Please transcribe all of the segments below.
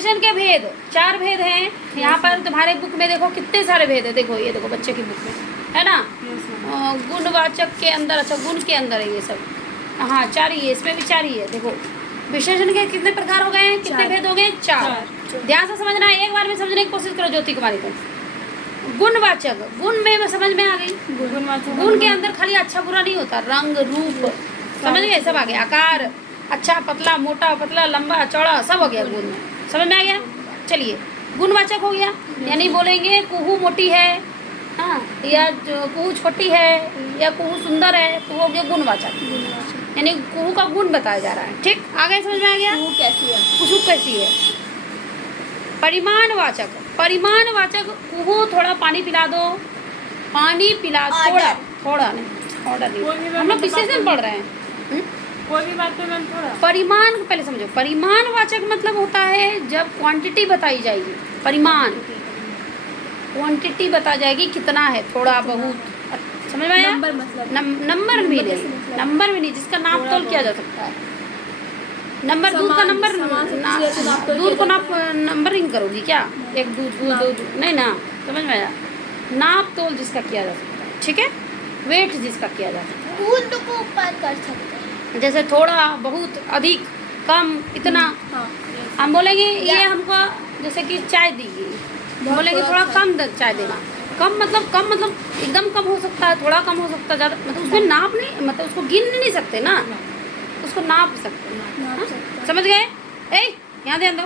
विशेषण के भेद 4 भेद हैं। यहाँ पर तुम्हारे बुक में देखो कितने सारे भेद है। देखो ये देखो बच्चे की बुक में है ना, गुणवाचक के अंदर, अच्छा गुण के अंदर है ये सब। हाँ 4 ही है, इसमें भी 4 ही है। देखो विशेषण के कितने प्रकार हो गए हैं, कितने भेद हो गए, 4। ध्यान से समझना है, एक बार में समझने की कोशिश करो ज्योति कुमारी को। गुणवाचक, गुण में समझ में आ गई। गुण के अंदर खाली अच्छा बुरा नहीं होता, रंग रूप समझ गए, सब आ गया। आकार, अच्छा पतला, मोटा पतला, लंबा चौड़ा, सब हो गया गुण में, समझ में आ गया। चलिए गुणवाचक हो गया, यानी बोलेंगे कुहू मोटी है, हाँ, या कुहू छोटी है, या कुहू सुंदर है, तो वो हो गया गुणवाचक, यानी कुहू का गुण बताया जा रहा है। ठीक, आगे समझ में आ गया। कुहू कैसी है, कुहू कैसी है। परिमाणवाचक, परिमाणवाचक कुहू थोड़ा पानी पिला दो, पानी पिला, थोड़ा थोड़ा नहीं, ऑर्डर नहीं, हम लोग विशेषण पढ़ रहे हैं। कोई भी बात पे मैम थोड़ा परिमाण पहले समझो। परिमाणवाचक मतलब होता है जब क्वांटिटी बताई जाएगी, परिमाण क्वांटिटी बता जाएगी, कितना है, थोड़ा बहुत, समझ में आया। नंबर मतलब नंबर भी नहीं, नंबर भी नहीं, जिसका नाप तोल किया जा सकता है। नंबर दूध का नंबर, दूध को नाप नंबरिंग करोगी क्या, एक दूध नहीं ना, समझ में आया। नाप तोल जिसका किया जा सकता है, ठीक है, वेट जिसका किया जा सकता है। दूध को ऊपर कर सकते हैं, जैसे थोड़ा बहुत, अधिक, कम, इतना। हम बोलेंगे ये हमको जैसे कि चाय दी गई, बोलेंगे थोड़ा कम चाय देना। कम मतलब एकदम कम हो सकता है, थोड़ा कम हो सकता है, ज़्यादा, मतलब उसमें नाप नहीं, मतलब उसको गिन नहीं सकते ना, उसको नाप सकते हैं। समझ गए। यहाँ ध्यान दो,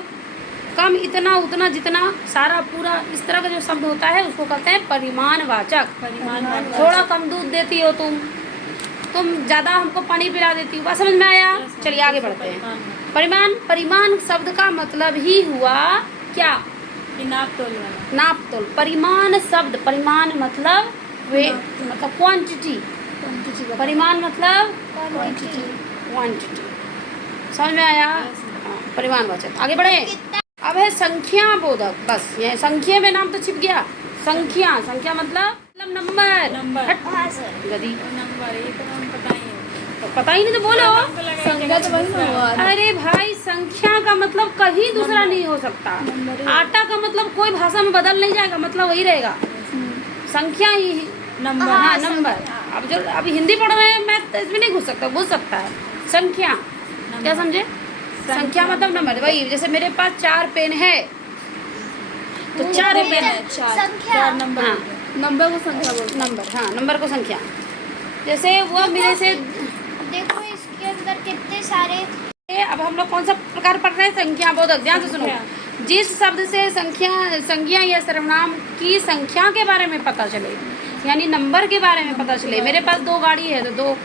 कम, इतना, उतना, जितना, सारा, पूरा, इस तरह का जो शब्द होता है उसको कहते हैं परिमाणवाचक। थोड़ा कम दूध देती हो तुम ज़्यादा हमको पानी पिला देती हो, बात समझ में आया। चलिए आगे बढ़ते हैं। परिमाण, परिमाण शब्द का मतलब ही हुआ क्या, नाप तोल वाला, नाप तोल। परिमाण शब्द, परिमाण मतलब वे, मतलब क्वांटिटी, परिमाण मतलब क्वांटिटी, समझ में आया। हाँ, परिमाणवाचक। आगे बढ़े। अब है संख्या बोधक, बस ये संख्या में नाम तो छिप गया। संख्या, संख्या मतलब नंबर, गदी, नंबर ये तो हम पता ही है, तो पता ही नहीं तो बोलो। संख्या तो वही ना हुआ। अरे भाई संख्या का मतलब कहीं दूसरा नहीं हो सकता। आटा का मतलब कोई भाषा में बदल नहीं जाएगा, मतलब वही रहेगा, संख्या ही नंबर। हाँ नंबर। अब जो अभी हिंदी पढ़ रहे हैं, मैथ इसमें नहीं घुस सकता, घुस सकता है संख्या, क्या समझे। संख्या मतलब नंबर, वही जैसे मेरे पास 4 पेन है तो 4 पेन है, संख्या, नंबर, हाँ नंबर को संख्या बोलते नंबर, हाँ नंबर को संख्या। जैसे वो मेरे से, देखो इसके अंदर कितने सारे। अब हम लोग कौन सा प्रकार पढ़ रहे हैं, संख्या बोधक। ध्यान से सुनो, जिस शब्द से संख्या या सर्वनाम की संख्या के बारे में पता चले, यानी नंबर के बारे में पता चले। मेरे पास 2 गाड़ी है तो 2,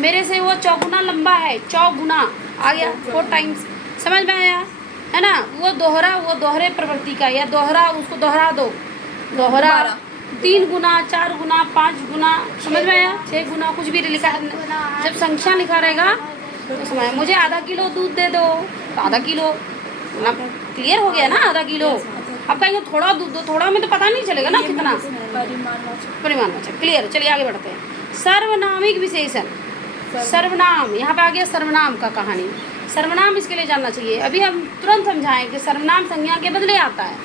मेरे से वो 4 गुना लंबा है, 4 गुना आ गया, 4 टाइम्स, समझ में आया है ना। वो दोहरे प्रवृत्ति का, या दोहरा, उसको दोहरा दो, दोहरा 3 गुना, 4 गुना, 5 गुना, समझ में आया, 6 गुना, कुछ भी लिखा। जब संख्या लिखा रहेगा तो समझ, मुझे आधा किलो दूध दे दो, तो आधा किलो, ना क्लियर हो गया ना, आधा किलो। अब कहेंगे थोड़ा दूध दो, थोड़ा में तो पता नहीं चलेगा ना कितना। परिमाणवाचक, क्लियर। चलिए आगे बढ़ते हैं। सर्वनामिक विशेषण, सर्वनाम, यहाँ पे आ गया सर्वनाम का कहानी। सर्वनाम इसके लिए जानना चाहिए, अभी हम तुरंत समझाएं कि सर्वनाम संज्ञा के बदले आता है।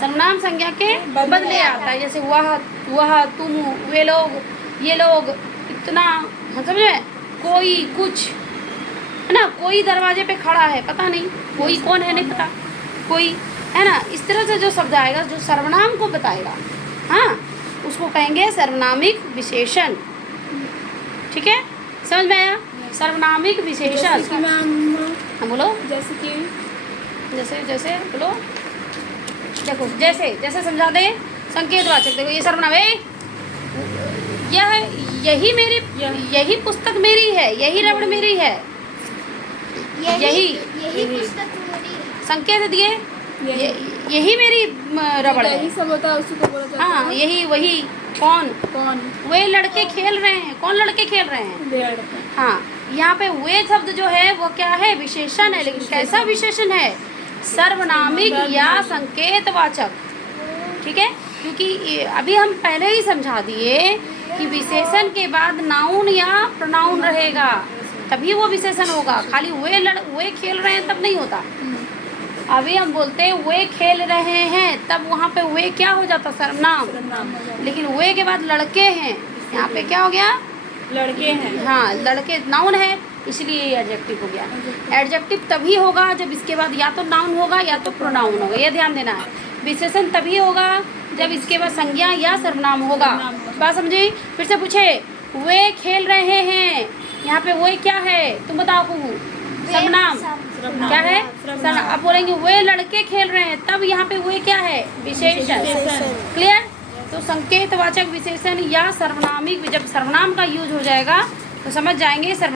सर्वनाम संज्ञा के बदले आता है, जैसे वह, तुम, वे लोग, ये लोग, इतना, समझ में, कोई, कुछ, है ना। कोई दरवाजे पे खड़ा है, पता नहीं कोई कौन है, नहीं पता, कोई, है ना। इस तरह से जो शब्द आएगा जो सर्वनाम को बताएगा, हाँ, उसको कहेंगे सर्वनामिक विशेषण, ठीक है, समझ में आया। सर्वनामिक विशेषण, हाँ बोलो, जैसे कि, जैसे बोलो, देखो जैसे समझा दे। संकेतवाचक, देखो ये सर्वनाम है, यही मेरी, यही पुस्तक मेरी है, यही रबड़ मेरी है, यही पुस्तक मेरी है। संकेत दिए, यही मेरी रबड़ है, यही सब होता है, उसी को बोला जाता है। हाँ यही, वही, कौन, वे लड़के खेल रहे हैं, कौन लड़के खेल रहे हैं, हाँ। यहाँ पे वे शब्द जो है वो क्या है, विशेषण है, लेकिन कैसा विशेषण है, सर्वनामिक या संकेतवाचक, ठीक है। क्योंकि अभी हम पहले ही समझा दिए कि विशेषण के बाद नाउन या प्रोनाउन रहेगा, तभी वो विशेषण होगा। खाली वे खेल रहे हैं तब नहीं होता, अभी हम बोलते हैं वे खेल रहे हैं, तब वहाँ पे वे क्या हो जाता, सर्वनाम। नाम हो जाता लेकिन वे के बाद लड़के हैं, यहाँ पे क्या हो गया, लड़के हैं। हाँ लड़के नाउन है, इसलिए ये एडजेक्टिव हो गया। एडजेक्टिव तभी होगा जब इसके बाद या तो नाउन होगा या तो प्रोनाउन होगा, ये ध्यान देना है। विशेषण तभी होगा जब इसके बाद संज्ञा या सर्वनाम होगा। बात समझी? फिर से पूछे, वे खेल रहे हैं, यहाँ पे वे क्या है, तुम बताओ कुहू, सर्वनाम क्या है, सर्वनाम। अब बोलेंगे वे लड़के खेल रहे हैं, तब यहाँ पे वे क्या है, विशेषण। क्लियर? तो संकेतवाचक विशेषण या सर्वनामिक, जब सर्वनाम का यूज हो जाएगा तो समझ जाएंगे सर्व